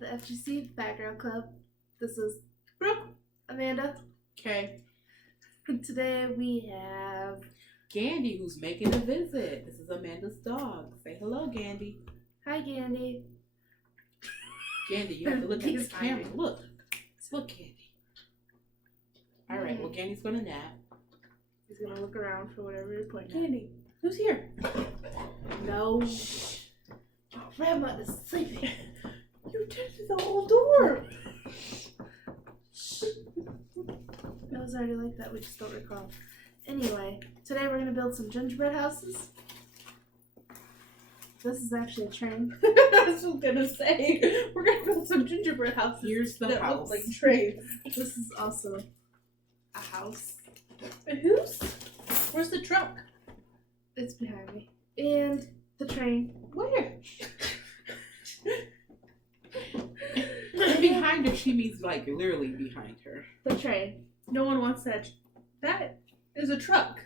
the FGC Background Club. This is Brooke, Amanda. Okay. And today we have Gandy, who's making a visit. This is Amanda's dog. Say hello, Gandy. Hi, Gandy. Gandy, you have to look at He's the camera. hiding. Look, Gandy. All right. Well, Gandy's gonna nap. He's gonna look around for whatever you're pointing Gandy, who's here? at. No. Your grandma is sleeping. You tested the whole door. It was already like that. We just don't recall. Anyway, today we're gonna build some gingerbread houses. This is actually a train. I was gonna say, we're gonna build some gingerbread houses. Here's the that house. look like trains. This is also a house. A who's? Where's the truck? It's behind me. And the train. Where? And behind her, she means like literally behind her. The train. No one wants that. That is a truck.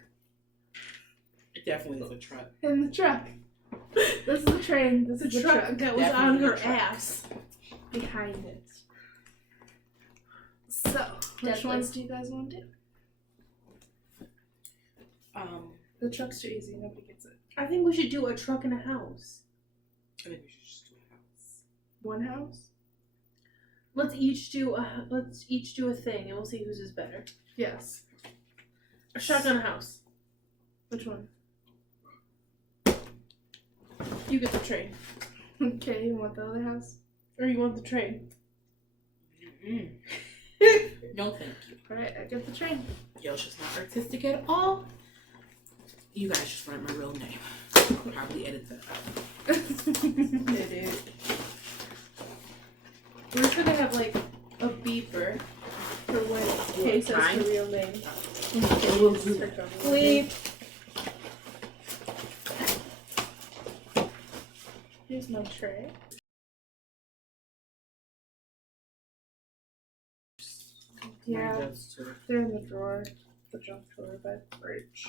It definitely is a truck. And the truck. This is the train. This The is the truck truck. that was Definitely on a her truck. ass. Behind it. So, which Deadly. ones do you guys want to do? The truck's too easy. Nobody gets it. I think we should do a truck in a house. I think we should just do a house. One house? Let's each do a thing, and we'll see whose is better. Yes. A shotgun house. Which one? You get the train, Okay, you want the other house? or you want the train? Mm-mm. No, thank you. Alright, I get the train. Yo, she's not artistic at all. You guys just write my real name. Probably edit that out. It. We're just gonna have like a beeper for when Kay says time? her real name. We'll do that. Bleep. Here's my tray. Yeah, Mine does too. they're in the drawer. The junk drawer by the fridge.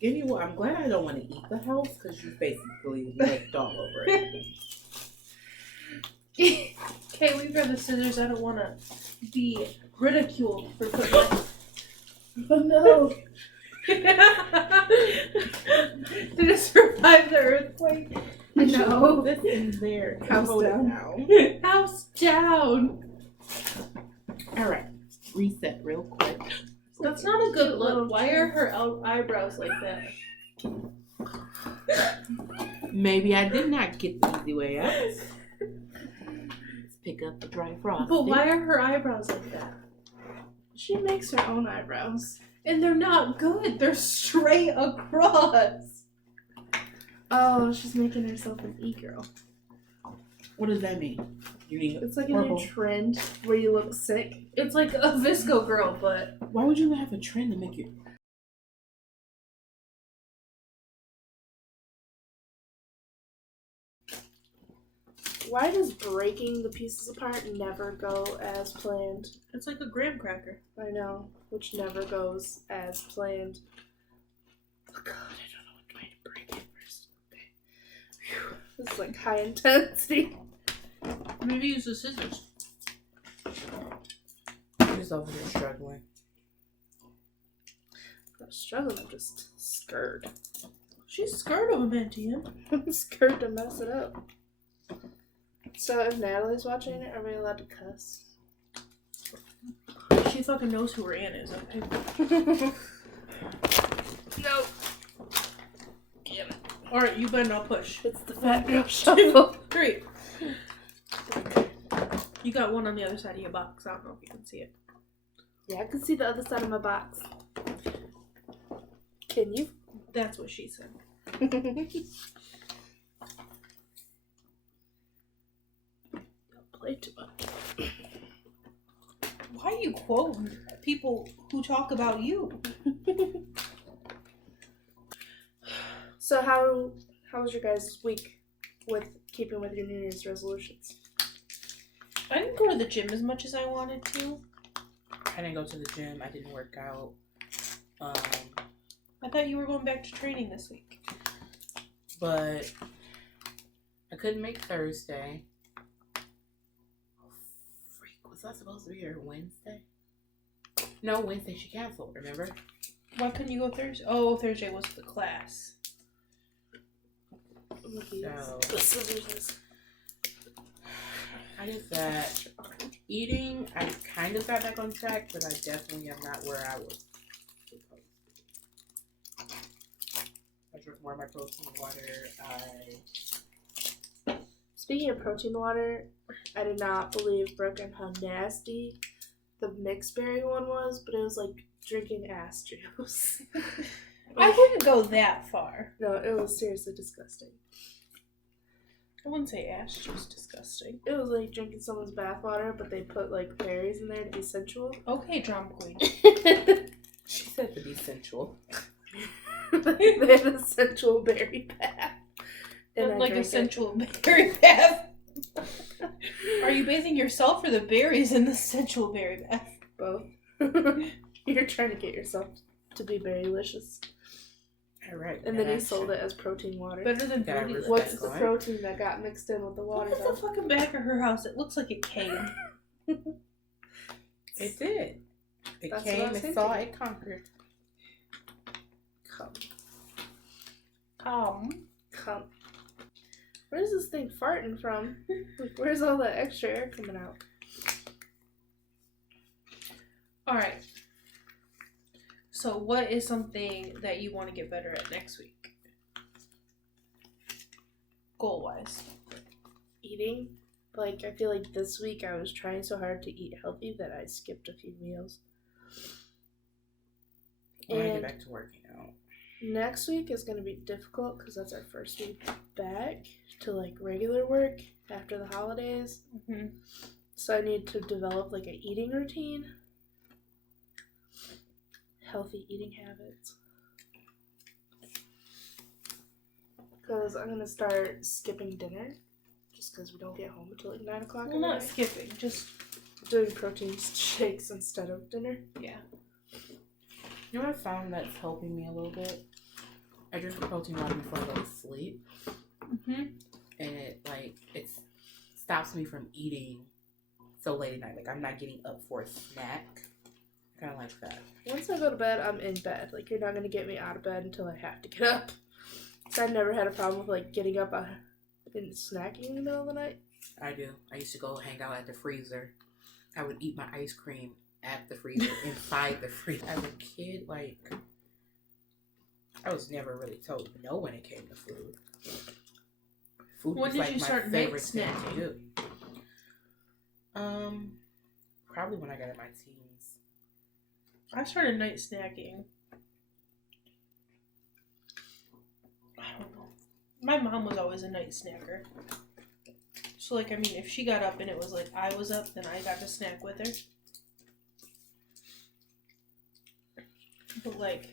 Give me what? I'm glad I don't want to eat the house because you basically licked all over it. Kay, we grab the scissors. I don't want to be ridiculed for putting my... Oh no! Did it survive the earthquake? No. This in there. House Hold it down. House down. All right. Reset real quick. That's not a good look. Why are her eyebrows like that? Maybe I did not get the easy way out. Let's pick up the dry frosting. But why are her eyebrows like that? She makes her own eyebrows. And they're not good. They're straight across. Oh, she's making herself an e-girl. What does that mean? You need It's like a purple. new trend where you look sick. It's like a visco girl, but Why would you have a trend to make it? Why does breaking the pieces apart never go as planned? it's like a graham cracker. I know, which never goes as planned. Oh god, I don't know what way to break it first. Okay. Whew. This is like high intensity. Maybe use the scissors. I'm just over there struggling. I'm not struggling, I'm just scared. She's scared of a Mantian. I'm scared to mess it up. So if Natalie's watching it, are we allowed to cuss? She fucking knows who her aunt is, okay? No. Damn it. Alright, you better not push. It's the fat girl shuffle. 3. You got one on the other side of your box. I don't know if you can see it. Yeah, I can see the other side of my box. Can you? That's what she said. Don't play too much. Why are you quoting people who talk about you? So how was your guys' week with keeping with your New Year's resolutions? I didn't go to the gym as much as I wanted to. I didn't go to the gym. I didn't work out. I thought you were going back to training this week. But I couldn't make Thursday. Was I supposed to be here Wednesday? No, Wednesday she canceled, remember? Why couldn't you go Thursday? Oh, Thursday was the class. So, The scissors. I did that. Eating, I kind of got back on track, but I definitely am not where I was supposed to be. I drink more of my protein water. Speaking of protein water, I did not believe Brooke and how nasty the mixed berry one was, but it was like drinking ass juice. I wouldn't go that far. No, it was seriously disgusting. I wouldn't say ash juice disgusting. It was like drinking someone's bathwater, but they put like berries in there to be sensual. Okay, drama queen. She said to be sensual. They had a sensual berry bath. And Like a sensual berry bath. Are you bathing yourself or the berries in the sensual berry bath? Both. You're trying to get yourself to be berrylicious. Alright. And then he sold it as protein water. Better than Yeah, berry. What's the protein that got mixed in with the water? Look at the fucking back of her house. It looks like it came. It did. It That's came, what I was it saw, thinking. it conquered. Come. Where's this thing farting from? Like, where's all that extra air coming out? Alright. So what is something that you want to get better at next week? Goal-wise. Eating. Like, I feel like this week I was trying so hard to eat healthy that I skipped a few meals. When I And get back to working out. next week is going to be difficult because that's our first week back to like regular work after the holidays. Mm-hmm. So I need to develop like a eating routine. Healthy eating habits. Because I'm going to start skipping dinner just because we don't get home until like 9 o'clock. Well, not skipping, just doing protein shakes instead of dinner. yeah. You know what I found that's helping me a little bit? I drink the protein water before I go to sleep. Mm-hmm. And it stops me from eating so late at night. Like, I'm not getting up for a snack. I kind of like that. Once I go to bed, I'm in bed. Like, you're not going to get me out of bed until I have to get up. So I've never had a problem with, like, getting up and snacking in the middle of the night. I do. I used to go hang out at the freezer. I would eat my ice cream at the freezer, inside the freezer. As a kid, like, I was never really told no when it came to food. Food When was did like you my start night favorite thing to snacking? do. Probably when I got in my teens. I started night snacking. I don't know. My mom was always a night snacker. So, like, I mean, if she got up and it was like I was up, then I got to snack with her. But, like,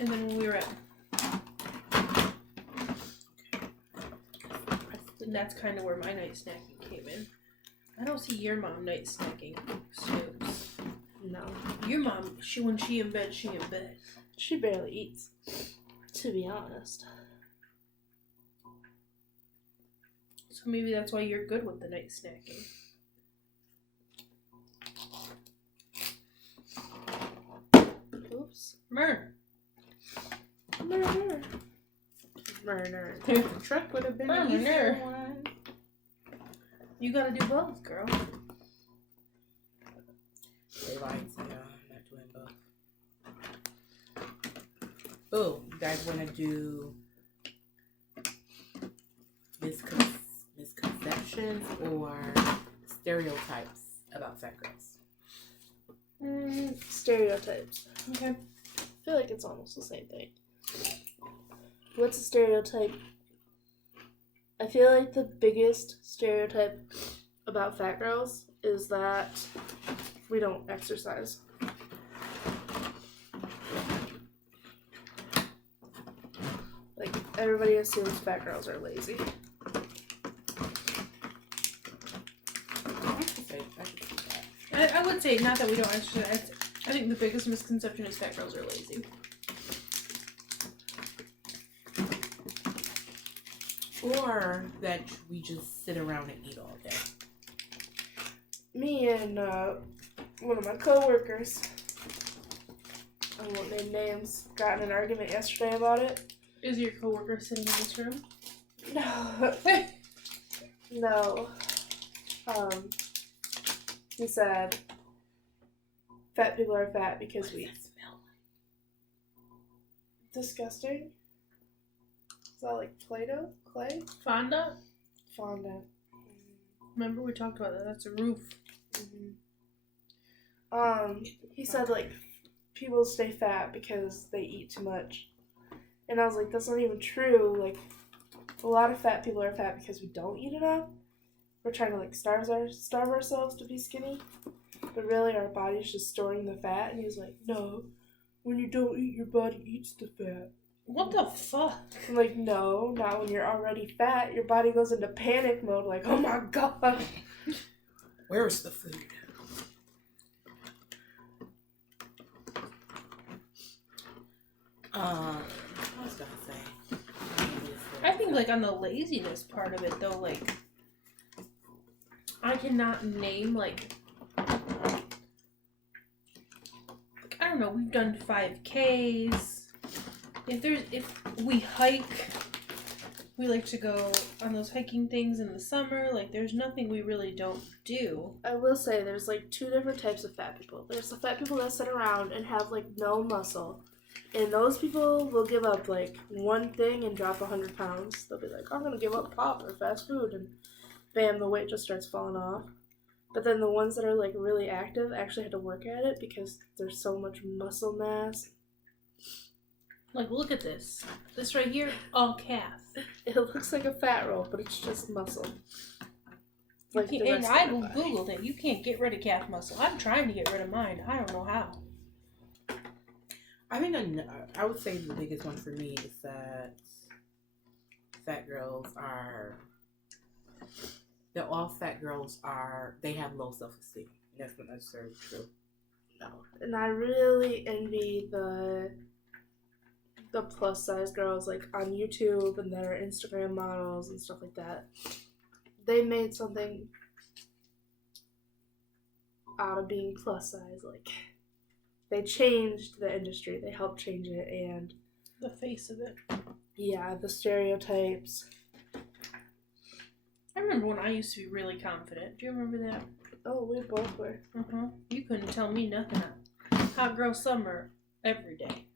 and then when we were at, and that's kind of where my night snacking came in. I don't see your mom night snacking, Snoops. No. Your mom, when she in bed, she in bed. She barely eats, to be honest. So maybe that's why you're good with the night snacking. Oops. Myrrh. Murder. Murder. The truck would have been an Murder. easier one. You gotta do both, girl. They lied to me. I'm not doing both. Oh, you guys want to do misconceptions or stereotypes about fat girls? Stereotypes. Okay. I feel like it's almost the same thing. What's a stereotype? I feel like the biggest stereotype about fat girls is that we don't exercise. Like, everybody assumes fat girls are lazy. I could say that. I would say, not that we don't exercise, I think the biggest misconception is fat girls are lazy. Or that we just sit around and eat all day. me and one of my coworkers, I won't name names, got in an argument yesterday about it. Is your coworker sitting in this room? No. No. He said, fat people are fat because we... Disgusting. Is that like Play-Doh? Clay? Fondant? Fondant. Remember we talked about that? That's a roof. He said like people stay fat because they eat too much. And I was like, that's not even true. Like, a lot of fat people are fat because we don't eat enough. We're trying to like starve ourselves to be skinny. But really our body's just storing the fat. And he was like, no, when you don't eat, your body eats the fat. What the fuck? I'm like, no, not when you're already fat. Your body goes into panic mode like, oh my god. Where's the food? I was gonna say. I think like on the laziness part of it though, like I cannot name like I don't know, we've done 5Ks. If we hike, we like to go on those hiking things in the summer. Like there's nothing we really don't do. I will say there's like two different types of fat people. There's the fat people that sit around and have like no muscle. And those people will give up like one thing and drop 100 pounds. They'll be like, I'm gonna give up pop or fast food, and bam, the weight just starts falling off. But then the ones that are like really active actually had to work at it because there's so much muscle mass. Like look at this. This right here, all calf. It looks like a fat roll, but it's just muscle. Like and I googled it. You can't get rid of calf muscle. I'm trying to get rid of mine. I don't know how. I think I would say the biggest one for me is that fat girls are. That all fat girls are. They have low self-esteem. That's not necessarily true. No, and I really envy the plus size girls like on YouTube and that are Instagram models and stuff like that. They made something out of being plus size. Like they changed the industry. They helped change it, and the face of it. Yeah, the stereotypes. I remember when I used to be really confident. Do you remember that? Oh, we both were. You couldn't tell me nothing. Hot girl summer every day.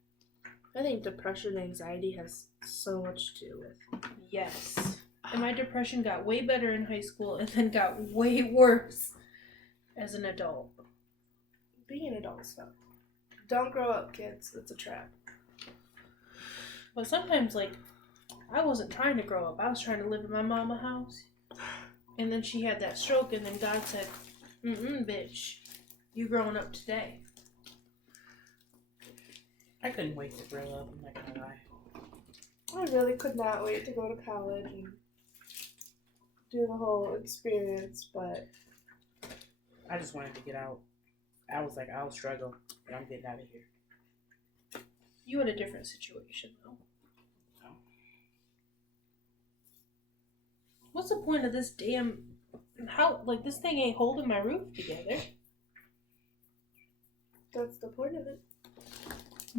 I think depression and anxiety has so much to do with. Yes. And my depression got way better in high school and then got way worse as an adult. Being an adult stuff. Don't grow up, kids. It's a trap. But sometimes, like, I wasn't trying to grow up. I was trying to live in my mama's house. And then she had that stroke, and then God said, bitch, you growing up today. I couldn't wait to grow up, I'm not gonna lie. I really could not wait to go to college and do the whole experience, but I just wanted to get out. I was like, I'll struggle, but I'm getting out of here. You had a different situation, though. No. What's the point of this damn... How, like, this thing ain't holding my roof together. that's the point of it.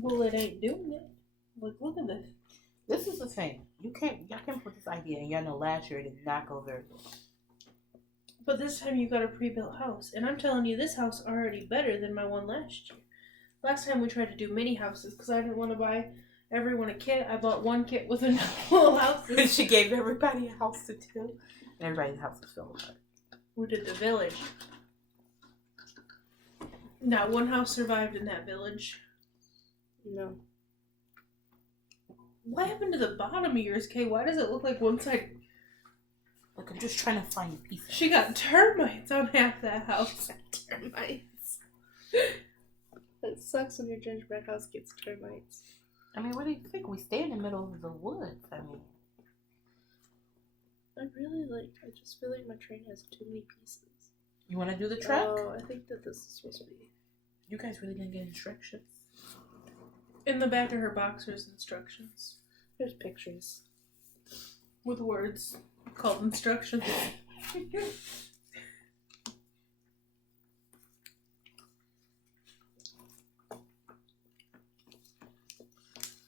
Well, it ain't doing it. Like, look at this. This is the thing. Y'all came put this idea, and y'all know last year it did not go very well. But this time you got a pre-built house. And I'm telling you, this house already better than my one last year. Last time we tried to do mini houses because I didn't want to buy everyone a kit. I bought one kit with a whole house. And she gave everybody a house to do. And everybody's house was filled with it. We did the village. Not one house survived in that village. No. What happened to the bottom of yours, Kay? Why does it look like one side? Look, I'm just trying to find pieces. She got termites on half that house. Termites. It sucks when your gingerbread house gets termites. I mean, what do you think? We stay in the middle of the woods. I mean, I just feel like my train has too many pieces. you want to do the track? Oh, I think that this is supposed to be. You guys really didn't get instructions? In the back of her box, there's instructions. There's pictures. With words called instructions.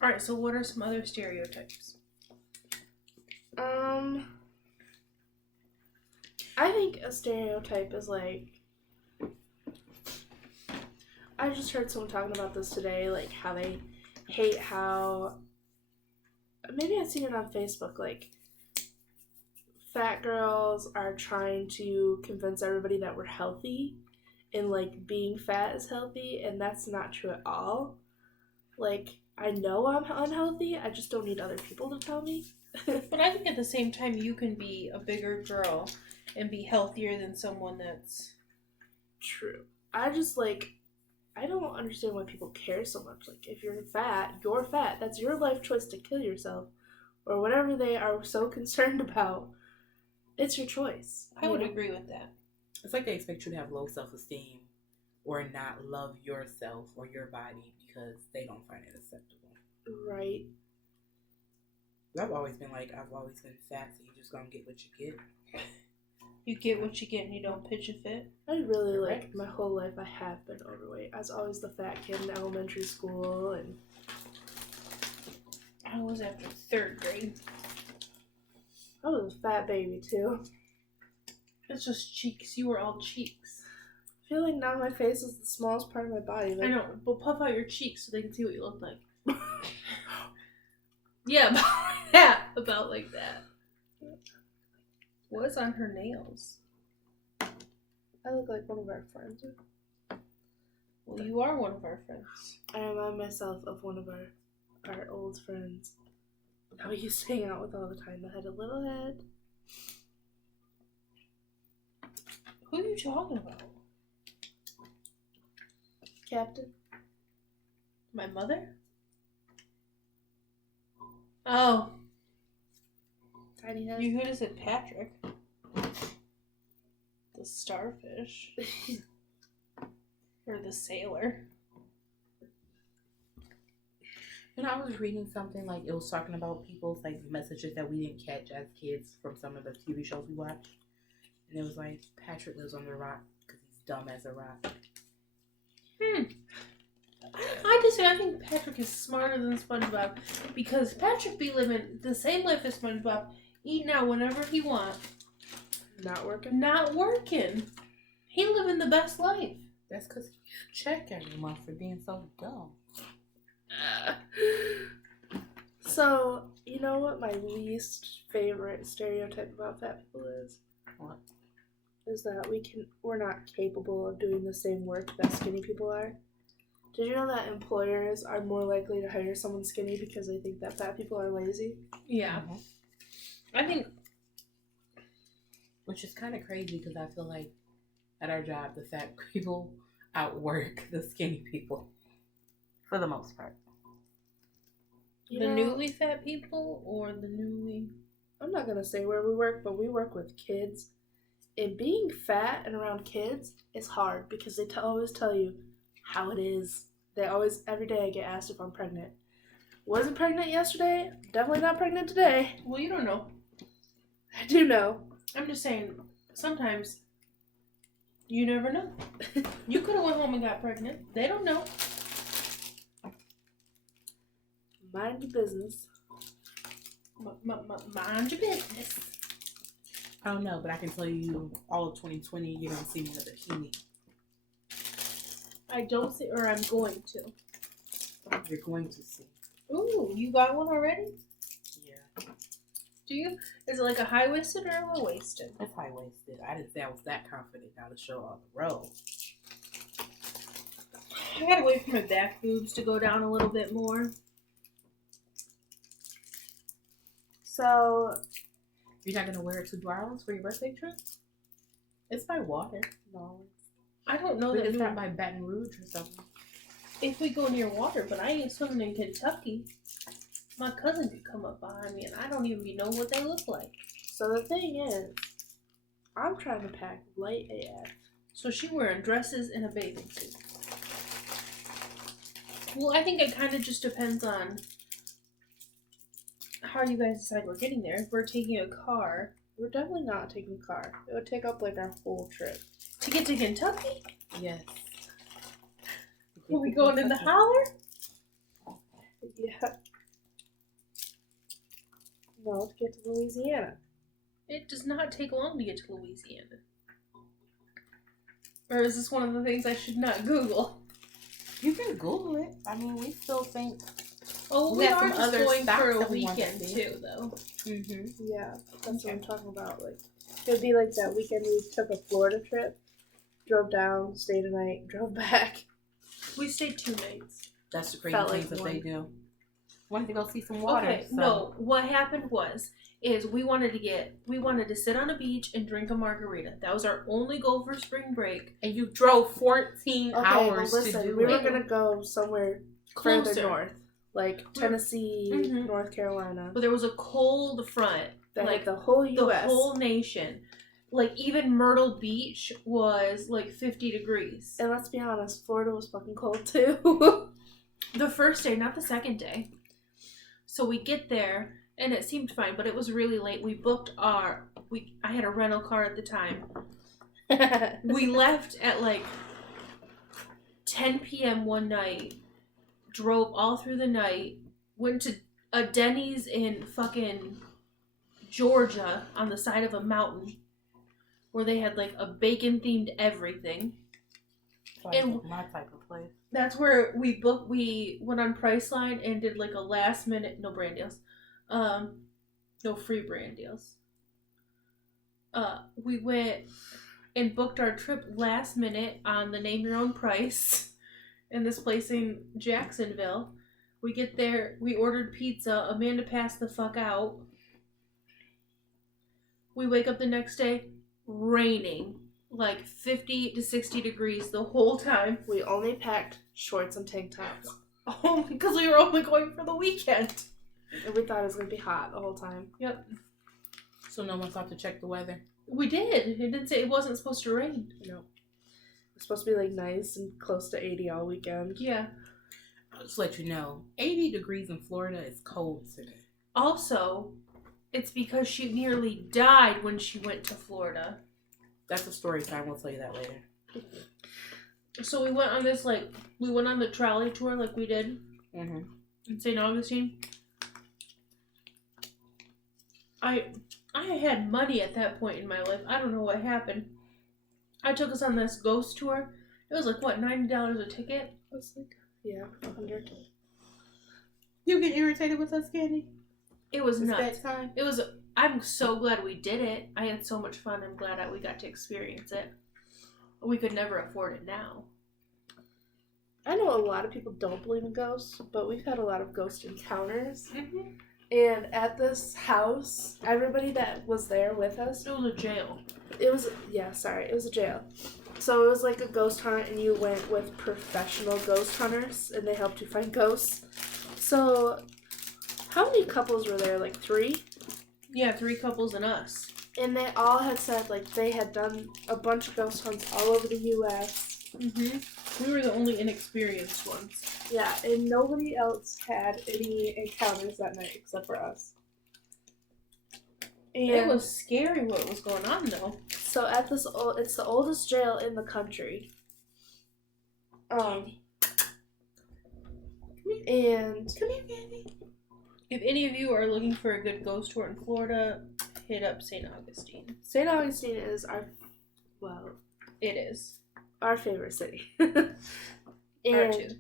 Alright, so what are some other stereotypes? I think a stereotype is like, I just heard someone talking about this today, like how they hate how, maybe I've seen it on Facebook, like fat girls are trying to convince everybody that we're healthy and like being fat is healthy, and that's not true at all. Like, I know I'm unhealthy, I just don't need other people to tell me. But I think at the same time you can be a bigger girl and be healthier than someone that's... True. I just like, I don't understand why people care so much. Like, if you're fat, you're fat. That's your life choice to kill yourself or whatever they are so concerned about. It's your choice. I would agree with that. It's like they expect you to have low self-esteem or not love yourself or your body because they don't find it acceptable. Right. I've always been like, I've always been fat, so you just gonna get what you get. You get what you get and you don't pitch a fit. I really, Correct. like, my whole life I have been overweight. I was always the fat kid in elementary school, and I was after 3rd grade. I was a fat baby, too. It's just cheeks. You were all cheeks. I feel like now my face is the smallest part of my body. Like, I know, but puff out your cheeks so they can see what you look like. Yeah, about like that. What's on her nails? I look like one of our friends. Well, you are one of our friends. I remind myself of one of our old friends that we used to hang out with all the time that had a little head. Who are you talking about? Captain. My mother? Oh, Tiny head. you could have said Patrick. The starfish. Or the sailor. And I was reading something like it was talking about people's like messages that we didn't catch as kids from some of the TV shows we watched, and it was like Patrick lives under a rock because he's dumb as a rock. I disagree. I think Patrick is smarter than SpongeBob because Patrick be living the same life as SpongeBob, eating out whenever he wants, Not working. not working. He living the best life. That's because he check every month for being so dumb. So, you know what my least favorite stereotype about fat people is? What? Is that we're not capable of doing the same work that skinny people are. Did you know that employers are more likely to hire someone skinny because they think that fat people are lazy? Yeah. Mhm. I think Which is kind of crazy because I feel like at our job the fat people outwork the skinny people for the most part. the newly fat people or the newly... I'm not going to say where we work, but we work with kids. And being fat and around kids is hard because they always tell you how it is. They always, every day I get asked if I'm pregnant. Wasn't pregnant yesterday, definitely not pregnant today. Well, you don't know. I do know. I'm just saying, sometimes you never know. You could have went home and got pregnant. They don't know. Mind your business. Mind your business. I don't know, but I can tell you all of 2020 you're going to see me in a bikini. I don't see, or I'm going to. You're going to see. Ooh, you got one already? Yeah. Do you? Is it like a high-waisted or a low-waisted? It's high-waisted. I didn't say I was that confident now to show all the row. I gotta wait for my back boobs to go down a little bit more. So, You're not going to wear it to New Orleans for your birthday trip? It's by water. No. I don't know that It's not by Baton Rouge or something. if we go near water, but I ain't swimming in Kentucky. My cousin could come up behind me, and I don't even know what they look like. so the thing is, I'm trying to pack light AF. So she wearing dresses and a bathing suit. Well, I think it kind of just depends on how you guys decide we're getting there. If we're taking a car We're definitely not taking a car. It would take up like our whole trip. to get to Kentucky, Yes. are we going in the holler? Yeah. No, to get to Louisiana. It does not take long to get to Louisiana. Or is this one of the things I should not Google? You can Google it. I mean, we still think. Oh, We we have are some just other going stops for a that we want to weekend see. too, though. Mm-hmm. Yeah, that's what Okay. I'm talking about. Like, it would be like that weekend we took a Florida trip, drove down, stayed a night, drove back. We stayed 2 nights. That's the crazy Felt things like that they one. do. Wanted to go see some water. Okay, so. no. What happened is we wanted to sit on a beach and drink a margarita. That was our only goal for spring break. And you drove 14 Okay, hours well, listen, to do we it. were gonna go somewhere Closer. further north, like Tennessee, Mhm. North Carolina. But there was a cold front. That like hit the whole the U.S. whole nation. Like, even Myrtle Beach was like 50 degrees. And let's be honest, Florida was fucking cold too. The first day, not the second day. So we get there, and it seemed fine, but it was really late. We booked I had a rental car at the time. We left at like 10 p.m. one night, drove all through the night, went to a Denny's in fucking Georgia on the side of a mountain where they had like a bacon themed everything. And my type of place. That's where we went on Priceline and did like a last minute, no brand deals. No free brand deals. We went and booked our trip last minute on the name your own price in this place in Jacksonville. We get there, we ordered pizza, Amanda passed the fuck out. We wake up the next day, raining, like 50 to 60 degrees the whole time. We only packed shorts and tank tops. Oh, because we were only going for the weekend. And we thought it was going to be hot the whole time. Yep. So no one thought to check the weather. We did. It didn't say it wasn't supposed to rain. No. It was supposed to be like nice and close to 80 all weekend. Yeah. I'll just let you know, 80 degrees in Florida is cold today. Also, it's because she nearly died when she went to Florida. That's a story time. We'll tell you that later. So we went on this, we went on the trolley tour like we did Mm-hmm. in St. Augustine. I had money at that point in my life. I don't know what happened. I took us on this ghost tour. It was like, what, $90 a ticket? I was like, yeah, 100. You get irritated with us, Candy? It was It's nuts. that time? It was. I'm so glad we did it. I had so much fun. I'm glad that we got to experience it. We could never afford it now. I know a lot of people don't believe in ghosts, but we've had a lot of ghost encounters. Mm-hmm. And at this house, everybody that was there with us, It was a jail. it was a jail. So it was like a ghost hunt, and you went with professional ghost hunters, and they helped you find ghosts. So, how many couples were there? Like 3? Yeah, 3 couples and us. And they all had said, like, they had done a bunch of ghost hunts all over the U.S. Mm-hmm. We were the only inexperienced ones. Yeah, and nobody else had any encounters that night except for us. And It was scary what was going on, though. so at this, it's the oldest jail in the country. And Come here, Candy. If any of you are looking for a good ghost tour in Florida, hit up St. Augustine. St. Augustine is It is. our favorite city. Our too.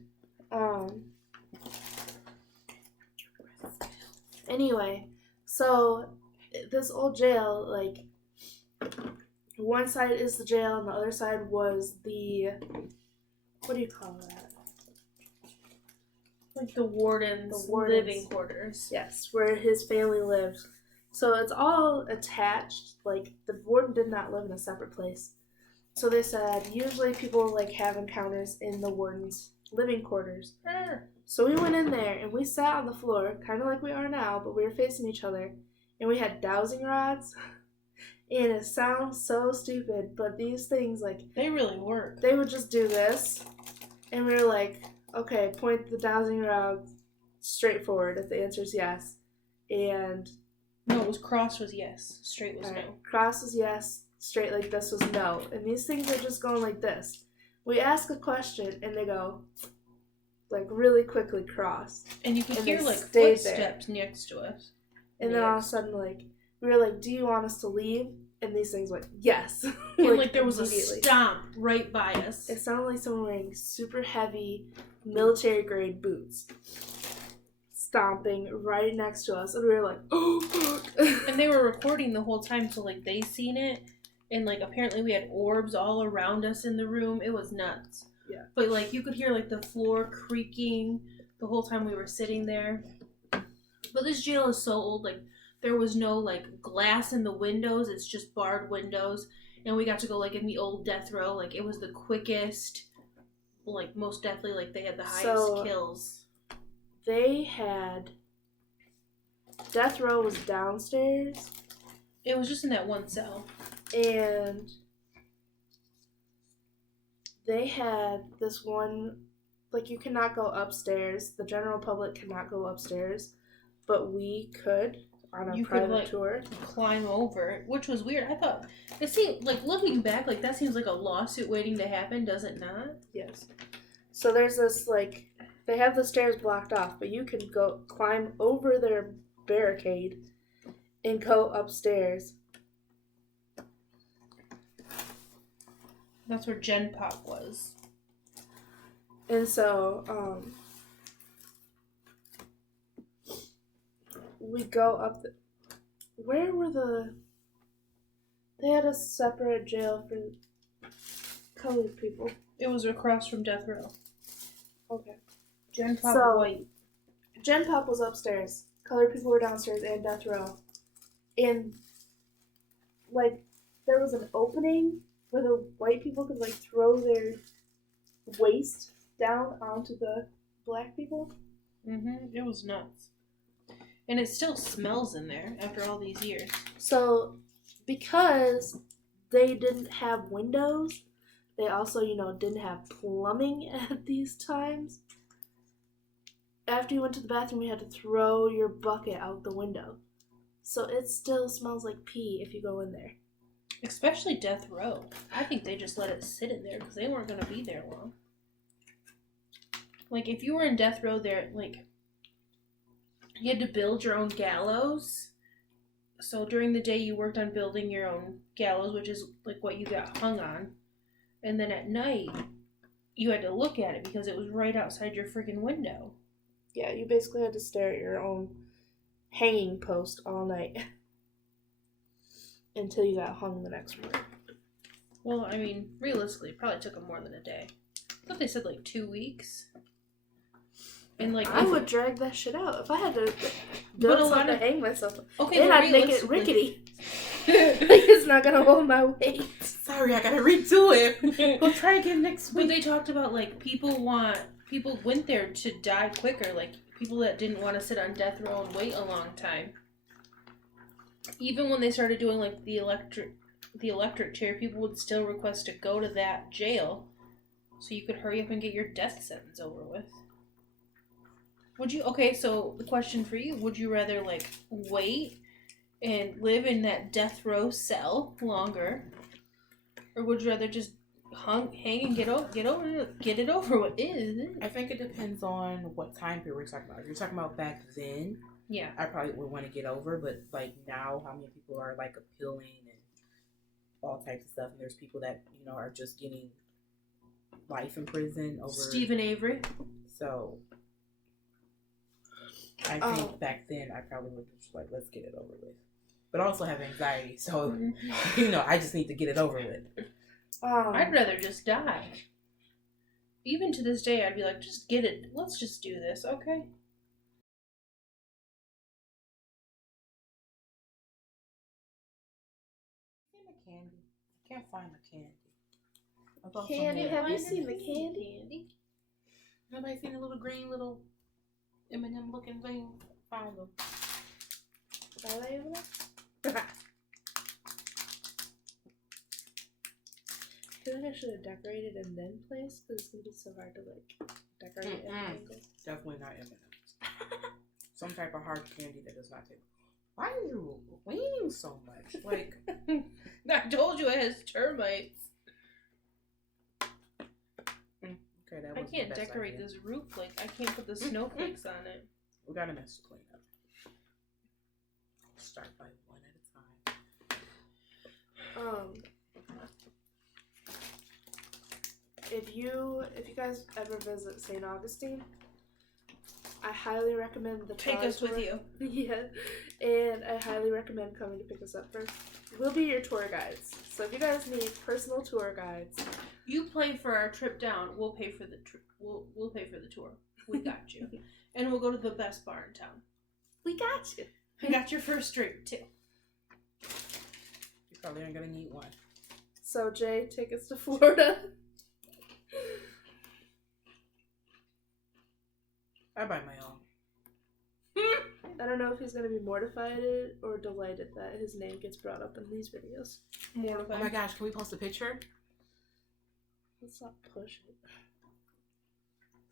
Anyway, so this old jail, like, one side is the jail and the other side was the, what do you call that? Like the warden's living quarters. Yes, where his family lived. So it's all attached. Like, the warden did not live in a separate place. So they said usually people like have encounters in the warden's living quarters. So we went in there and we sat on the floor, kind of like we are now, but we were facing each other, and we had dowsing rods. And it sounds so stupid, but these things, like, They really work. they would just do this, and we were like, okay, point the dowsing rod straight forward if the answer is yes, and No, it was cross was yes. Straight was no. cross is yes, straight like this was no. And these things are just going like this. We ask a question, and they go, like, really quickly cross. And you could And hear they like stayed footsteps next to us. And then all of a sudden, like, we were like, do you want us to leave? And these things went, yes. And like there was a stomp right by us. It sounded like someone wearing super heavy military grade boots stomping right next to us. And we were like, oh, fuck. And they were recording the whole time, so like they seen it. And like apparently we had orbs all around us in the room. It was nuts. Yeah. But like you could hear like the floor creaking the whole time we were sitting there. But this jail is so old, like there was no like glass in the windows, it's just barred windows. And we got to go like in the old death row, like it was the quickest, like most deathly, like they had the highest kills. They had death row was downstairs. It was just in that one cell. And they had this one, like you cannot go upstairs. The general public cannot go upstairs, but we could on a private tour. Climb over, which was weird. I thought it seemed like looking back, like that seems like a lawsuit waiting to happen, does it not? Yes. So there's this like they have the stairs blocked off, but you can go climb over their barricade and go upstairs. That's where Gen Pop was. And so, we go up where were they had a separate jail for colored people. It was across from Death Row. Okay. Gen Pop was white. Gen Pop was upstairs. Colored people were downstairs and Death Row. And, like, there was an opening where the white people could, like, throw their waste down onto the black people. It was nuts. And it still smells in there after all these years. So, because they didn't have windows, they also, didn't have plumbing at these times. After you went to the bathroom, you had to throw your bucket out the window. So it still smells like pee if you go in there. Especially Death Row. I think they just let it sit in there because they weren't going to be there long. Like, if you were in Death Row there, like, you had to build your own gallows. So during the day, you worked on building your own gallows, which is, like, what you got hung on. And then at night, you had to look at it because it was right outside your freaking window. Yeah, you basically had to stare at your own hanging post all night until you got hung the next morning. Well, I mean, realistically, it probably took them more than a day. I thought they said, like, 2 weeks. And, like, I would drag that shit out if I had to build something to hang myself. Okay, and I'd make it rickety. Like, it's not gonna hold my weight. Sorry, I gotta redo it. We'll try again next week. But they talked about, like, people went there to die quicker. Like, people that didn't want to sit on death row and wait a long time. Even when they started doing, like, the electric chair, people would still request to go to that jail so you could hurry up and get your death sentence over with. Okay, so the question for you, would you rather, like, wait and live in that death row cell longer, or would you rather just hang and get it over with? I think it depends on what time period we're talking about. If you're talking about back then, yeah, I probably would want to get over, but, like, now, how many people are, like, appealing and all types of stuff, and there's people that, are just getting life in prison over... Stephen Avery. So... I think back then I probably would just like, let's get it over with. But I also have anxiety, so, I just need to get it over with. I'd rather just die. Even to this day, I'd be like, just get it. Let's just do this, okay? Candy. I can't find the candy. Candy? Have you seen the candy? Nobody seen the little green little M&M looking thing? Find them. Are they over there? I feel like I should have decorated and then placed, because it's going to be so hard to, like, decorate at an angle. Definitely not M&M's. Some type of hard candy that does not take... Why are you leaning so much? Like... I told you it has termites. Okay, that I can't decorate this roof. Like, I can't put the snowflakes on it. We got a mess to clean up. Start by one at a time. If you guys ever visit St. Augustine, I highly recommend the Take trolley us with tour. you. Yeah, and I highly recommend coming to pick us up first. We'll be your tour guides. So if you guys need personal tour guides, You pay for our trip down. We'll pay for the we'll pay for the tour. We got you, and we'll go to the best bar in town. we got you. I got your first drink too. You probably aren't gonna need one. So Jay, take us to Florida. I buy my own. I don't know if he's gonna be mortified or delighted that his name gets brought up in these videos. Mortified. Oh my gosh, can we post a picture? Let's not push it.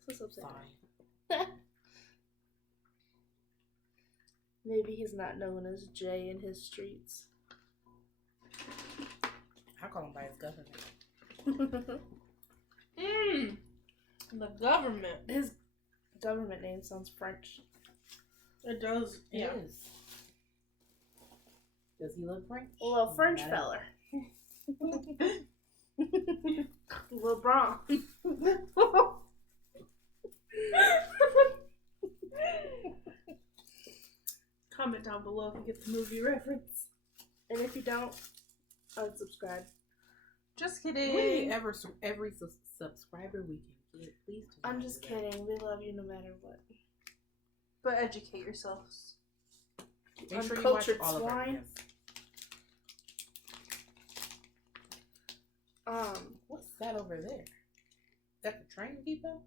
This is upside down. Fine. Maybe he's not known as Jay in his streets. I call him by his government. The government. His government name sounds French. It does. It Yeah. is. Does he look French? A little French Not feller. LeBron. Comment down below if you get the movie reference. And if you don't, unsubscribe. Just We kidding. need every subscriber we can get. Please do I'm not just do that. kidding. We love you no matter what. But educate yourselves. Make sure you watch Uncultured all of our swine. videos. What's that over there? Is that the train depot?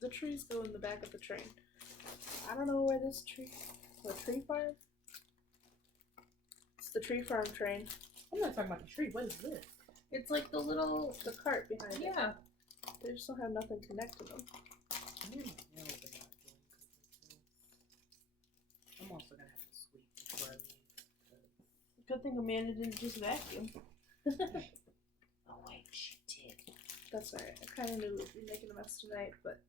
The trees go in the back of the train. I don't know where this tree farm? It's the tree farm train. I'm not talking about the tree. What is this? It's like the little. The cart behind it. Yeah. They just don't have nothing connected to them. My nails are not doing good. I'm also gonna have to sweep before I leave. Good thing Amanda didn't just vacuum. Oh wait, she did. That's alright. I kind of knew we'd be making a mess tonight, but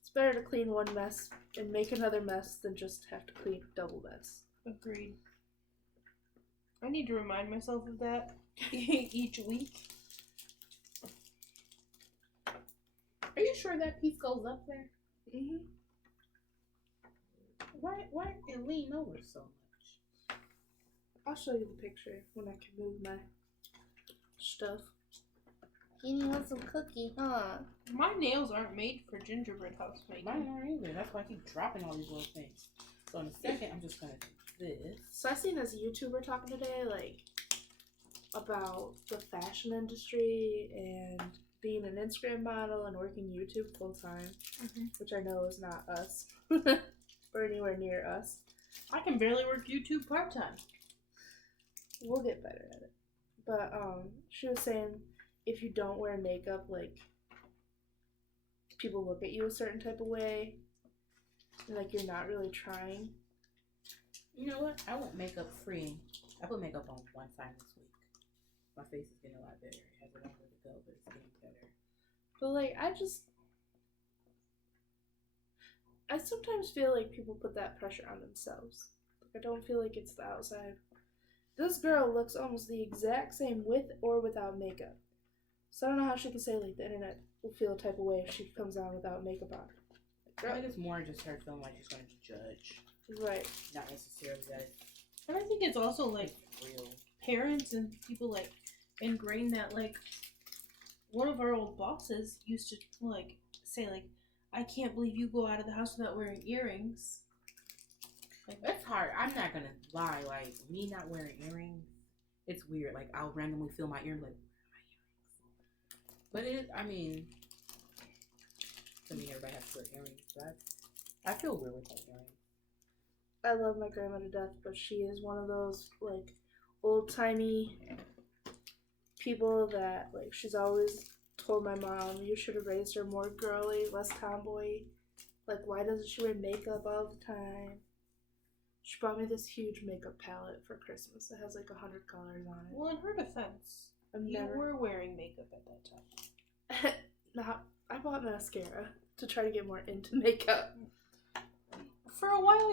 it's better to clean one mess and make another mess than just have to clean double mess. Agreed. I need to remind myself of that each week. Are you sure that piece goes up there? Mm-hmm. Why did it lean over so much? I'll show you the picture when I can move my stuff. You want some cookie, huh? My nails aren't made for gingerbread house making. Mine aren't either. That's why I keep dropping all these little things. So in a second, I'm just gonna do this. So I seen this YouTuber talking today, like, about the fashion industry and being an Instagram model and working YouTube full time, which I know is not us or anywhere near us. I can barely work YouTube part time. We'll get better at it. But she was saying if you don't wear makeup, like, people look at you a certain type of way, and, like, you're not really trying. You know what? I went makeup free. I put makeup on one time this week. My face is getting a lot better. It has a long way to go, but it's getting better. But, like, I sometimes feel like people put that pressure on themselves. Like, I don't feel like it's the outside. This girl looks almost the exact same with or without makeup. So I don't know how she can say, like, the internet will feel a type of way if she comes on without makeup on. I think it's more just her feeling like she's going to be judged. Right. Not necessarily that it's And I think it's also like real. parents and people like ingrain that, like, one of our old bosses used to like say like, I can't believe you go out of the house without wearing earrings. Like, That's hard. I'm not going to lie. Like, me not wearing earrings, it's weird. Like, I'll randomly feel my ear like, where are my earrings? But I mean, to me, everybody has to wear earrings. But I feel weird with my earrings. I love my grandma to death, but she is one of those, like, old-timey people that, like, she's always told my mom, you should have raised her more girly, less tomboy. Like, why doesn't she wear makeup all the time? She brought me this huge makeup palette for Christmas. It has, like, 100 colors on it. well, in her defense, you were wearing makeup at that time. I bought mascara to try to get more into makeup. For a while,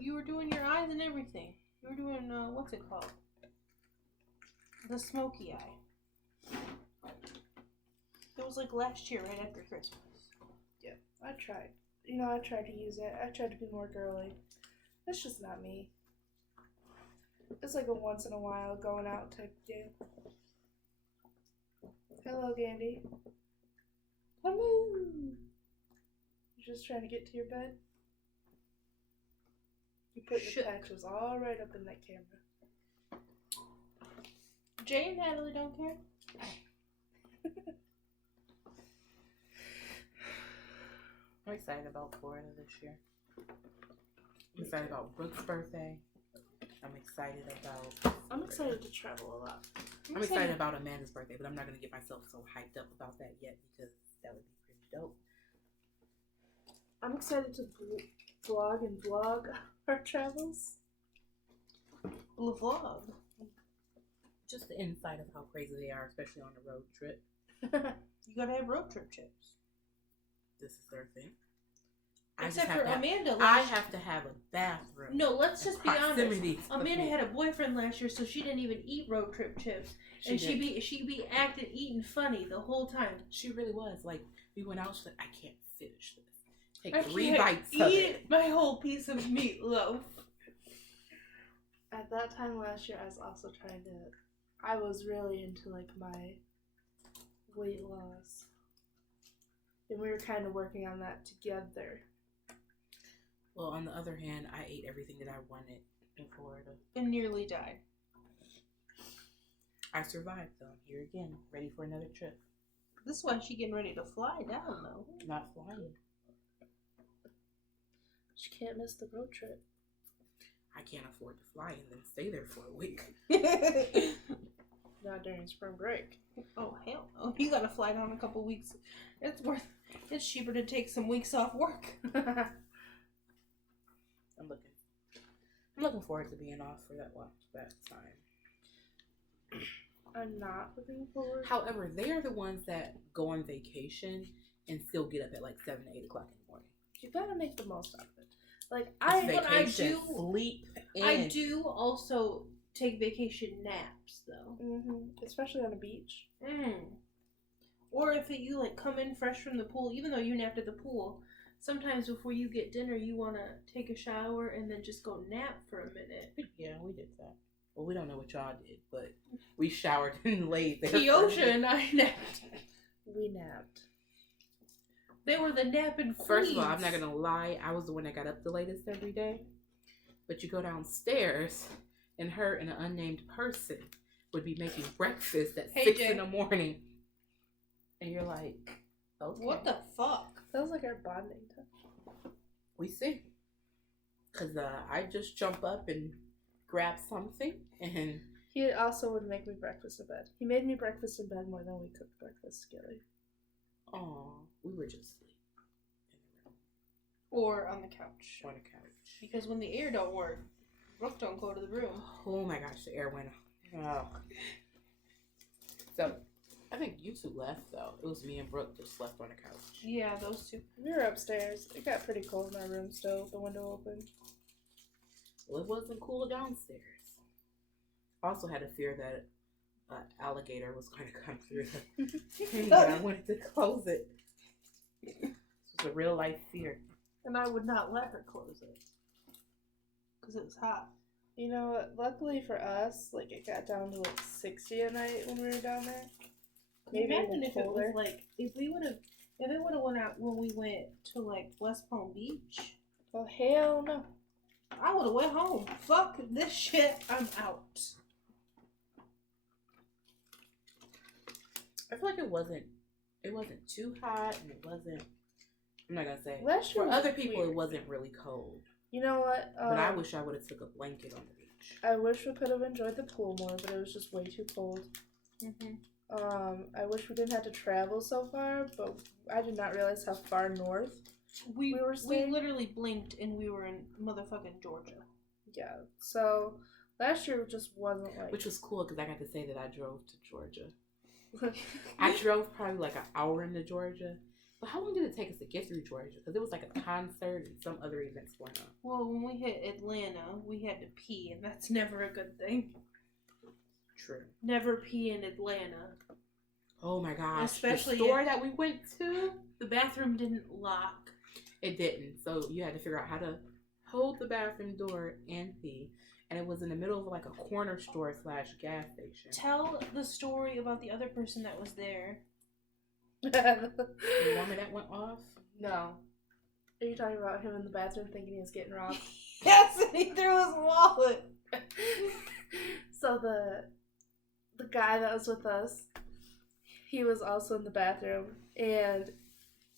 you were doing your eyes and everything. You were doing what's it called? The smoky eye. It was like last year, right after Christmas. Yeah, I tried. You know, I tried to use it. I tried to be more girly. It's just not me. It's like a once in a while going out type deal. Hello, Gandy. Hello. You're just trying to get to your bed? You put your patches all right up in that camera. Jay and Natalie don't care. I'm excited about Florida this year. I'm excited about Brooke's birthday. I'm excited to travel a lot. I'm excited about Amanda's birthday, but I'm not going to get myself so hyped up about that yet because that would be pretty dope. I'm excited to vlog and vlog our travels. Vlog. Just the insight of how crazy they are, especially on a road trip. You gotta have road trip chips. This is their thing. Except for Amanda. I have to have a bathroom. No, let's just be honest. Amanda had a boyfriend last year, so she didn't even eat road trip chips. She'd be acting, eating funny the whole time. She really was. Like, we went out, she's like, I can't finish this. Take 3 bites of it. Eat my whole piece of meatloaf. At that time last year, I was also I was really into, like, my weight loss. And we were kind of working on that together. Well, on the other hand, I ate everything that I wanted in Florida. And nearly died. I survived, though. Here again, ready for another trip. This is why she's getting ready to fly down, though. Not flying. She can't miss the road trip. I can't afford to fly and then stay there for a week. Not during spring break. Oh, hell no. You gotta fly down a couple weeks. It's cheaper to take some weeks off work. I'm looking forward to being off for that time. I'm not looking forward. However, they are the ones that go on vacation and still get up at like 7 to 8 o'clock in the morning. You gotta make the most out of it. Like sleep. I do also take vacation naps though. Especially on a beach. Or if you like come in fresh from the pool, even though you napped at the pool, sometimes before you get dinner, you want to take a shower and then just go nap for a minute. Yeah, we did that. Well, we don't know what y'all did, but we showered and laid there. Keosha and I napped. We napped. They were the napping queens. First of all, I'm not going to lie. I was the one that got up the latest every day. But you go downstairs, and her and an unnamed person would be making breakfast at 6 in the morning. And you're like, okay. What the fuck? That was like our bonding time. We see. Because I just jump up and grab something. And he also would make me breakfast in bed. He made me breakfast in bed more than we cooked breakfast together. Oh, we were just asleep. Or on the couch. On the couch. Because when the air don't work, Brooke don't go to the room. Oh my gosh, the air went off. Oh. So, I think you two left, though. It was me and Brooke just slept on the couch. Yeah, those two. We were upstairs. It got pretty cold in my room still, with the window open. Well, it wasn't cool downstairs. I also had a fear that an alligator was going to come through the thing, and I wanted to close it. This was a real life fear. And I would not let her close it. Because it was hot. You know what? Luckily for us, like, it got down to like 60 a night when we were down there. Maybe imagine if colder. It was like, if it would have went out when we went to like West Palm Beach. Oh, hell no. I would have went home. Fuck this shit. I'm out. I feel like it wasn't too hot, and it wasn't, I'm not gonna say, last year for other people weird. It wasn't really cold. You know what? But I wish I would have took a blanket on the beach. I wish we could have enjoyed the pool more, but it was just way too cold. I wish we didn't have to travel so far, but I did not realize how far north we were staying. We literally blinked and we were in motherfucking Georgia. Yeah, so last year just wasn't like... Which was cool because I got to say that I drove to Georgia. I drove probably like an hour into Georgia, But how long did it take us to get through Georgia? Because it was like a concert and some other events going on. Well, when we hit Atlanta, we had to pee, and that's never a good thing. True. Never pee in Atlanta. Oh my gosh. Especially the store that we went to. The bathroom didn't lock. It didn't. So you had to figure out how to hold the bathroom door and pee. And it was in the middle of like a corner store / gas station. Tell the story about the other person that was there. The woman that went off? No. Are you talking about him in the bathroom thinking he was getting robbed? Yes, and he threw his wallet. So the guy that was with us, he was also in the bathroom, and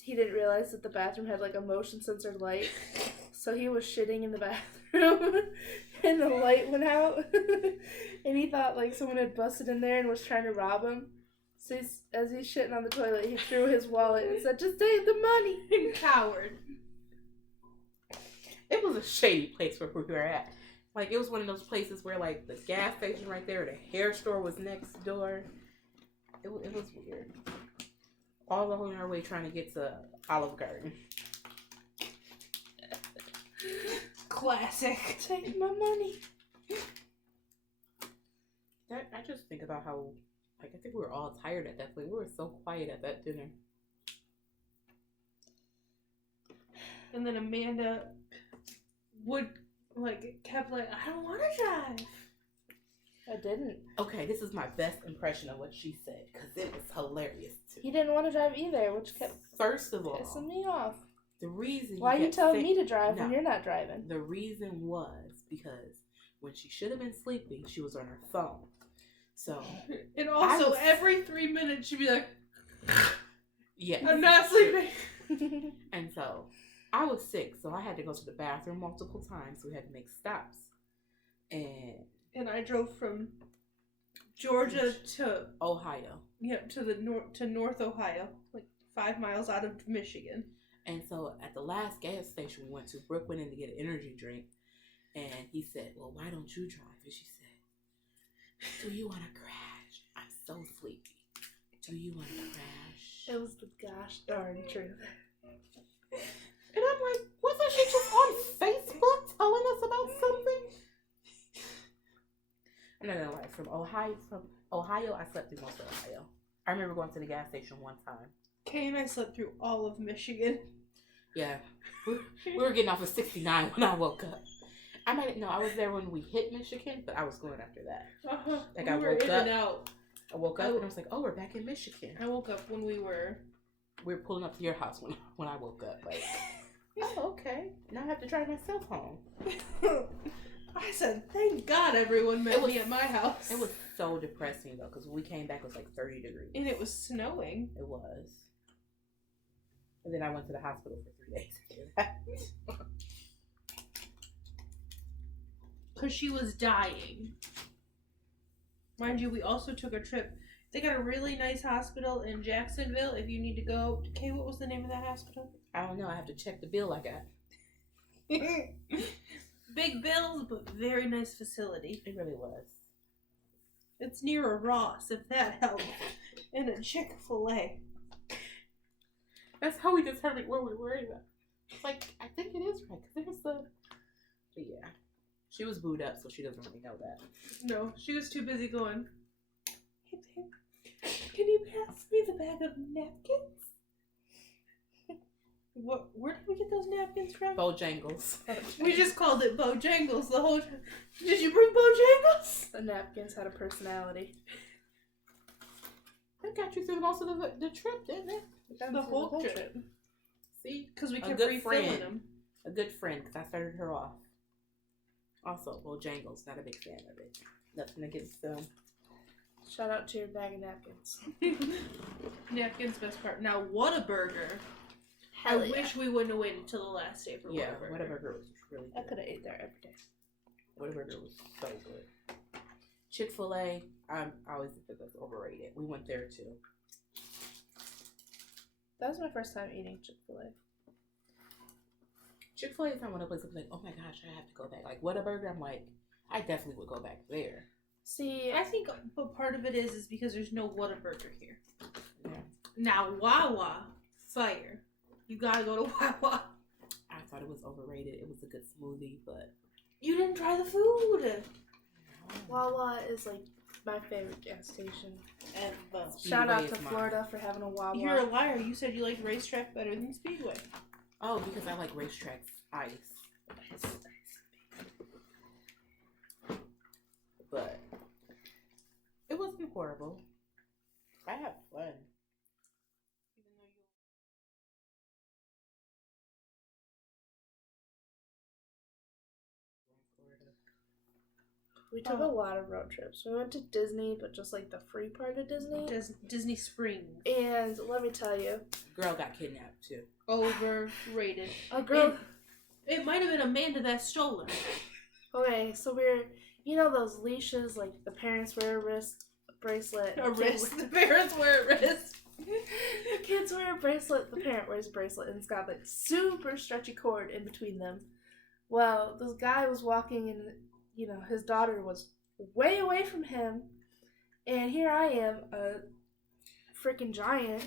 he didn't realize that the bathroom had like a motion sensor light. So he was shitting in the bathroom, and the light went out, and he thought like someone had busted in there and was trying to rob him. So as he's shitting on the toilet, he threw his wallet and said, "Just take the money." Coward. It was a shady place where we were at. Like, it was one of those places where, like, the gas station right there, the hair store was next door. It was weird. All along our way trying to get to Olive Garden. Classic. Take my money. I just think about how, like, I think we were all tired at that point. We were so quiet at that dinner. And then Amanda kept like, I don't want to drive. I didn't. Okay, this is my best impression of what she said, because it was hilarious too. He didn't want to drive either, which kept First of all, pissing me off. the reason Why are you telling me to drive when No. you're not driving? The reason was because when she should have been sleeping, she was on her phone. So And also, every 3 minutes, she'd be like, yeah, I'm not sleeping. And so I was sick, so I had to go to the bathroom multiple times. So we had to make stops, And I drove from Georgia to Ohio. to the North Ohio, like 5 miles out of Michigan. And so at the last gas station we went to, Brooke went in to get an energy drink, and he said, "Well, why don't you drive?" And she said, "Do you want to crash? I'm so sleepy. Do you want to crash?" It was the gosh darn truth. And I'm like, wasn't she just on Facebook telling us about something? I'm not gonna lie. From Ohio, I slept through most of Ohio. I remember going to the gas station one time. Kay and I slept through all of Michigan. Yeah, we were getting off of 69 when I woke up. I was there when we hit Michigan, but I was going after that. Like, we I were woke in up. and out. I woke up and I was like, "Oh, we're back in Michigan." I woke up when we were pulling up to your house when I woke up. Like, oh, okay. Now I have to drive myself home. I said, thank God everyone met me at my house. It was so depressing, though, because when we came back, it was like 30 degrees. And it was snowing. It was. And then I went to the hospital for 3 days after that. Because she was dying. Mind you, we also took a trip. They got a really nice hospital in Jacksonville if you need to go. Okay, what was the name of that hospital? I don't know. I have to check the bill I got. Big bills, but very nice facility. It really was. It's near a Ross, if that helps. And a Chick-fil-A. That's how we determined where we were. Like, I think it is right, because there's the... But yeah. She was booed up, so she doesn't really know that. No, she was too busy going, "Hey, babe, can you pass me the bag of napkins?" What? Where did we get those napkins from? Bojangles. We just called it Bojangles the whole time. Did you bring Bojangles? The napkins had a personality. That got you through most of the trip, didn't it? The whole trip. See? Because we A kept good refilling friend. them. A good friend, because I started her off. Also, Bojangles, not a big fan of it. Nothing against them. Shout out to your bag of napkins. Napkins, best part. Now, Whataburger. Hell I yeah. wish we wouldn't have waited till the last day for Yeah, Whataburger. Whataburger was really I good. could have ate there every day. Whataburger was so good. Chick-fil-A, I always think that's overrated. We went there too. That was my first time eating Chick-fil-A. Chick-fil-A is not one of the places I'm like, oh my gosh, I have to go back. Like, Whataburger, I'm like, I definitely would go back there. See, I think, but part of it is because there's no Whataburger here. Yeah. Now, Wawa. fire. You gotta go to Wawa. I thought it was overrated. It was a good smoothie, but You didn't try the food. Wawa is like my favorite gas station ever. Speedway Shout out is to mine. Florida for having a Wawa. You're a liar. You said you liked Racetrack better than Speedway. Oh, because I like Racetrack's ice. But it wasn't horrible. I had fun. We took a lot of road trips. We went to Disney, but just like the free part of Disney. Disney Springs. And let me tell you, Girl got kidnapped too. Overrated. a girl. It might have been Amanda that stole her. Okay, so we're, you know those leashes, like the parents wear a wrist bracelet. A wrist. The parents wear a wrist. The kids wear a bracelet, the parent wears a bracelet, and it's got like super stretchy cord in between them. Well, this guy was walking and, you know, his daughter was way away from him, and here I am, a freaking giant,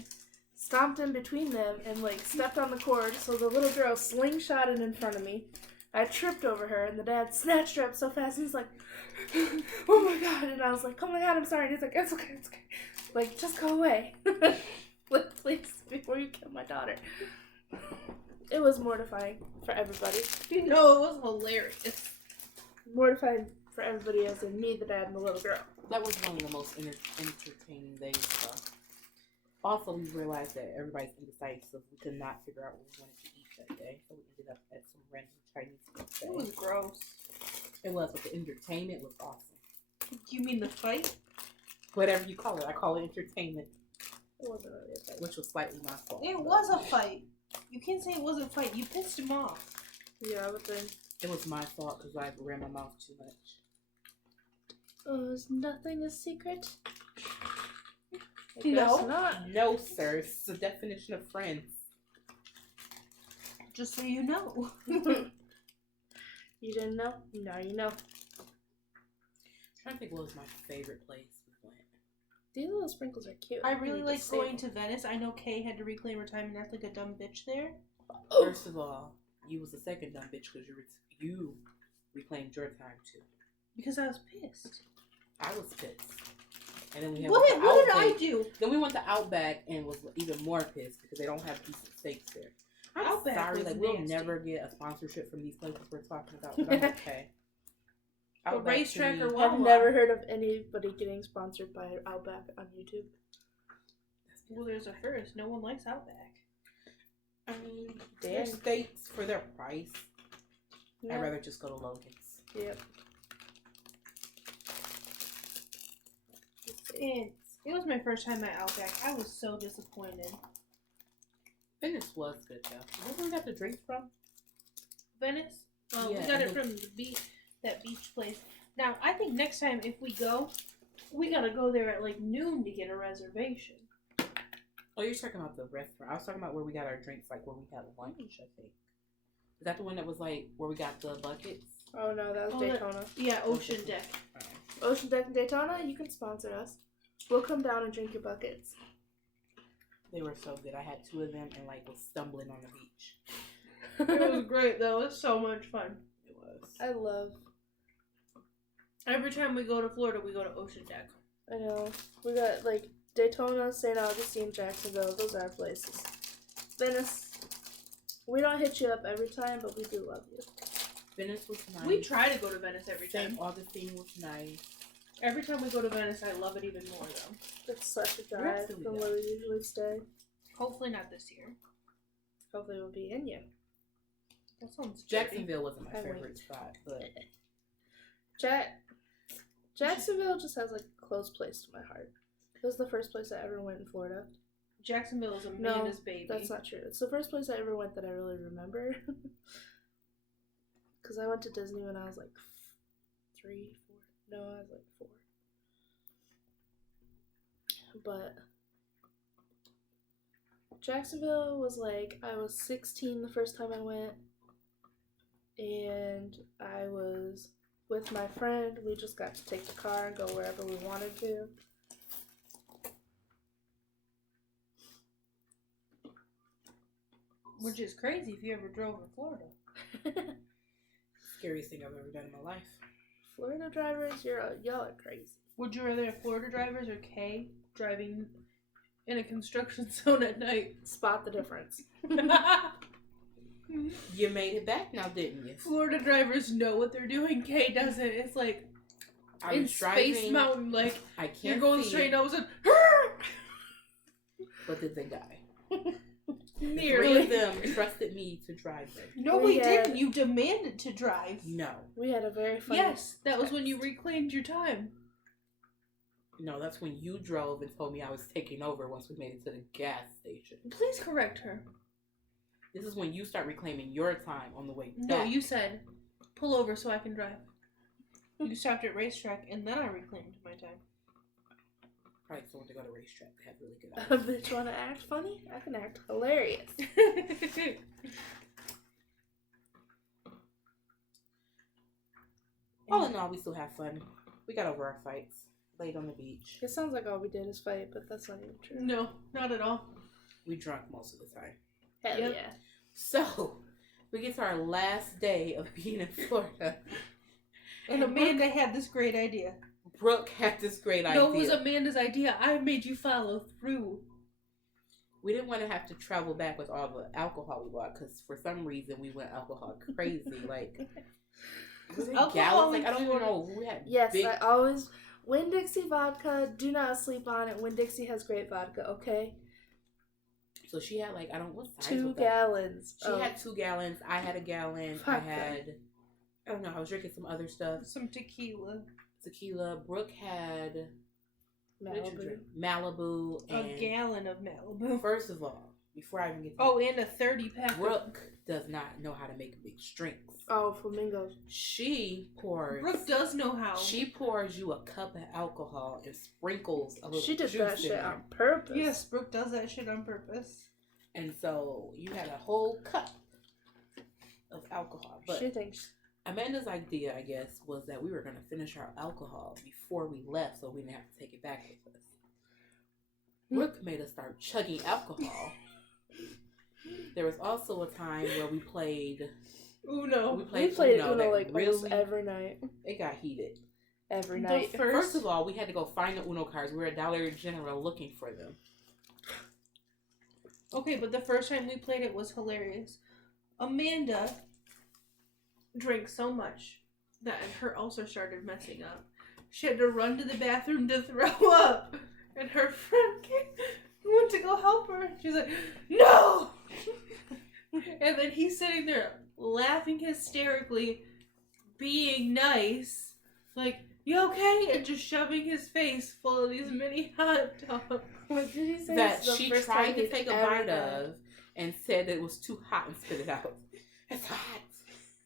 stomped in between them and like stepped on the cord, so the little girl slingshotted in front of me. I tripped over her, and the dad snatched her up so fast, and he's like, oh my god, and I was like, oh my god, I'm sorry, and he's like, it's okay, it's okay. Like, just go away. Please, before you kill my daughter. It was mortifying for everybody. You know, it was hilarious. Mortifying for everybody as in me, the dad, and the little girl. That was one of the most entertaining days. So. Also, we realized that everybody's indecisive. We could not figure out what we wanted to eat that day, so we ended up at some random Chinese buffet. It was gross. It was, but the entertainment was awesome. You mean the fight? Whatever you call it, I call it entertainment. It wasn't really a fight. Which was slightly my fault. It was a fight. You can't say it wasn't a fight. You pissed him off. Yeah, but then... It was my fault because I ran my mouth too much. Oh, is nothing a secret? No. Not. No, sir. It's the definition of friends. Just so you know. You didn't know? Now you know. I'm trying to think what was my favorite place we went. These little sprinkles are cute. I really need like save going them. to Venice. I know Kay had to reclaim her time and act like a dumb bitch there. First of all, you was the second dumb bitch because you reclaimed your time too. Because I was pissed. I was pissed. And then we had What did I Outback. do? Then we went to Outback and was even more pissed because they don't have decent steaks there. I'm Outback sorry, was like we'll nasty. never get a sponsorship from these places we're talking about, but I'm okay. Or Outback Racetrack to or me- what? I've never heard of anybody getting sponsored by Outback on YouTube. Well, there's a first. No one likes Outback. I mean, their steaks for their price. Yeah. I'd rather just go to Logan's. Yep. And it was my first time at Outback. I was so disappointed. Venice was good though. Where we got the drinks from? Venice? Yeah, We got it and from the beach, that beach place. Now, I think next time if we go, we gotta go there at like noon to get a reservation. Oh, you're talking about the restaurant. I was talking about where we got our drinks, like where we had lunch, I think. Is that the one that was like where we got the buckets? Oh no, that was Oh, Daytona. Yeah, Ocean Deck. Ocean Deck and Daytona, you can sponsor us. We'll come down and drink your buckets. They were so good. I had 2 of them and like was stumbling on the beach. It was great though. It was so much fun. It was. I love. Every time we go to Florida, we go to Ocean Deck. I know. We got like Daytona, St. Augustine, Jacksonville. Those are our places. Venice. We don't hit you up every time, but we do love you. Venice was nice. We try to go to Venice every time. St. Augustine was nice. Every time we go to Venice, I love it even more though. It's such a Where drive else did we from go? where we usually stay. Hopefully not this year. Hopefully we'll be in you. That sounds dirty. Jacksonville wasn't my I favorite went. spot, but Jacksonville just has like a close place to my heart. It was the first place I ever went in Florida. Jacksonville is No, Amanda's baby. That's not true. It's the first place I ever went that I really remember. Because I went to Disney when I was like 3, 4. No, I was like 4. But Jacksonville was like, I was 16 the first time I went. And I was with my friend. We just got to take the car and go wherever we wanted to. Which is crazy if you ever drove in Florida. Scariest thing I've ever done in my life. Florida drivers, y'all are crazy. Would you rather have Florida drivers or Kay driving in a construction zone at night? Spot the difference. You made it back now, didn't you? Florida drivers know what they're doing. Kay doesn't. It's like I in was Space driving, Mountain, like I can't you're going see straight it, and all of a sudden, but did they die? nearly. 3 of them trusted me to drive them. No, We we had- didn't. You demanded to drive. No. We had a very funny. Yes, that was when you reclaimed your time. No, that's when you drove and told me I was taking over once we made it to the gas station. Please correct her. This is when you start reclaiming your time on the way No, back. you said, pull over so I can drive. You stopped at racetrack and then I reclaimed my time. Probably someone to go to racetrack. They have really good A eyes. bitch wanna act funny? I can act hilarious. All in all, we still have fun. We got over our fights. Laid on the beach. It sounds like all we did is fight, but that's not even true. No, not at all. We drunk most of the time. Hell Yep. yeah. So, we get to our last day of being in Florida. And Amanda had this great idea. Brooke had this great idea. No, it was Amanda's idea. I made you follow through. We didn't want to have to travel back with all the alcohol we bought because for some reason we went alcohol crazy. Like, was it Alcohol gallons? Like, in I don't even Florida- know. We had Yes, big. I always. Winn Dixie vodka, do not sleep on it. Winn Dixie has great vodka, okay? So she had like, I don't know what size 2 was that? gallons. She had 2 gallons. I had a gallon. I Fuck had, I don't know. I was drinking some other stuff. Some tequila. Tequila. Brooke had what did you Malibu. drink? Malibu and A gallon of Malibu. First of all, before I even get to Oh, and a 30-pack. Brooke does not know how to make mixed drinks. Oh, flamingos. She pours. Brooke does know how. She pours you a cup of alcohol and sprinkles a little She did juice that in shit there. on purpose. Yes, Brooke does that shit on purpose. And so you had a whole cup of alcohol. But She thinks. Amanda's idea, I guess, was that we were going to finish our alcohol before we left so we didn't have to take it back with us. Brooke made us start chugging alcohol. There was also a time where we played Uno. We We played played Uno Uno that like almost really every night. it got heated. Every The night. First of all, we had to go find the Uno cards. We were at Dollar General looking for them. Okay, but the first time we played it was hilarious. Amanda drank so much that her ulcer started messing up. She had to run to the bathroom to throw up. And her friend went to go help her. She's like, no! And then he's sitting there laughing hysterically, being nice. Like, you okay? And just shoving his face full of these mini hot dogs. What did he say? That It's the she first tried time to he's take a ever bite done. of and said it was too hot and spit it out. It's hot.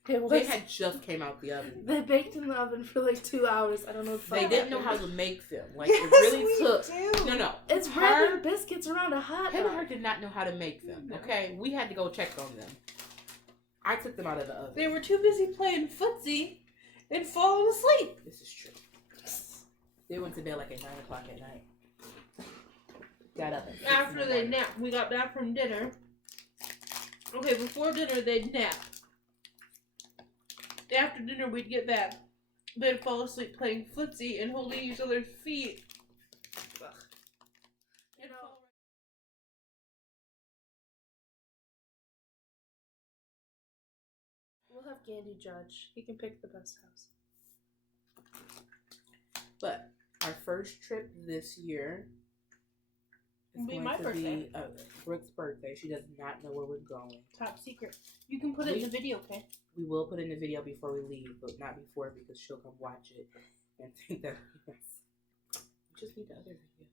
It was. They had just came out the oven. They baked in the oven for like 2 hours. I don't know if They didn't know how to make them. Like Yes, it really we took. do. No. It's Her- wrapping biscuits around a hot Him and her dog. did not know how to make them. No. Okay, we had to go check on them. I took them out of the oven. They were too busy playing footsie and falling asleep. This is true. They went to bed like at 9 o'clock at night. Got up at 6 in After the they morning. napped, we got back from dinner. Okay, before dinner, they'd nap. After dinner, we'd get back. They'd fall asleep playing footsie and holding each other's feet. Ugh. And fall We'll have Gandy judge. He can pick the best house. But our first trip this year is It'll be going my to birthday. be Brooke's birthday. She does not know where we're going. top secret. You can put it in the video, okay? We will put in the video before we leave, but not before because she'll come watch it and think that yes. We just need the other video.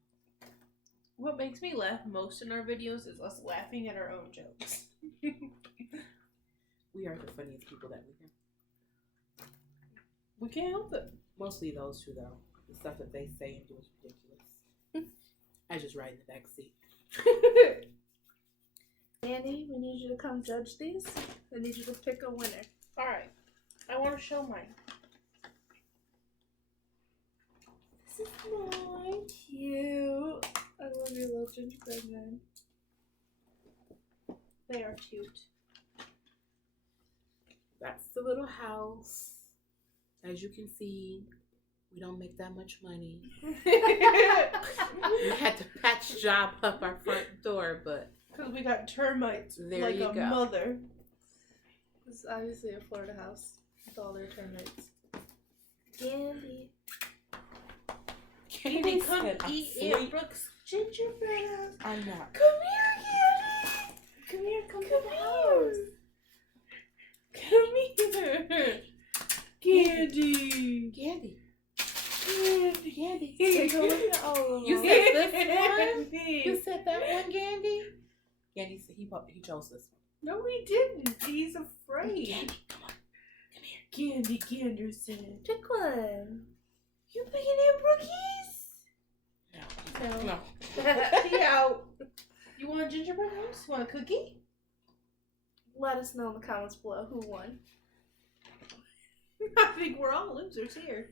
What makes me laugh most in our videos is us laughing at our own jokes. We are the funniest people that we know. We can't help it. Mostly those two though. The stuff that they say and do is ridiculous. I just ride in the back seat. Gandy, we need you to come judge these. I need you to pick a winner. Alright. I want to show mine. This is mine. Cute. I love your little gingerbread man. They are cute. That's the little house. As you can see, we don't make that much money. We had to patch job up our front door, but Because we got termites there like you a go. mother. This is obviously a Florida house with all their termites. Candy. Candy, come said, eat "I'm Aunt sleep." Brooke's gingerbread house. I'm not. Come here, Candy. Come here, come to Come the here. house. Come here. Candy. Candy. Candy. Candy. Take a look at all of them. You said this one? Candy. You said that one, Candy? Candy said he chose this one. No, he didn't. He's afraid. Candy, come on. Come here. Candy Ganderson. Pick one. You picking in rookies? No. No. Be out. You want a gingerbread house? You want a cookie? Let us know in the comments below who won. I think we're all losers here.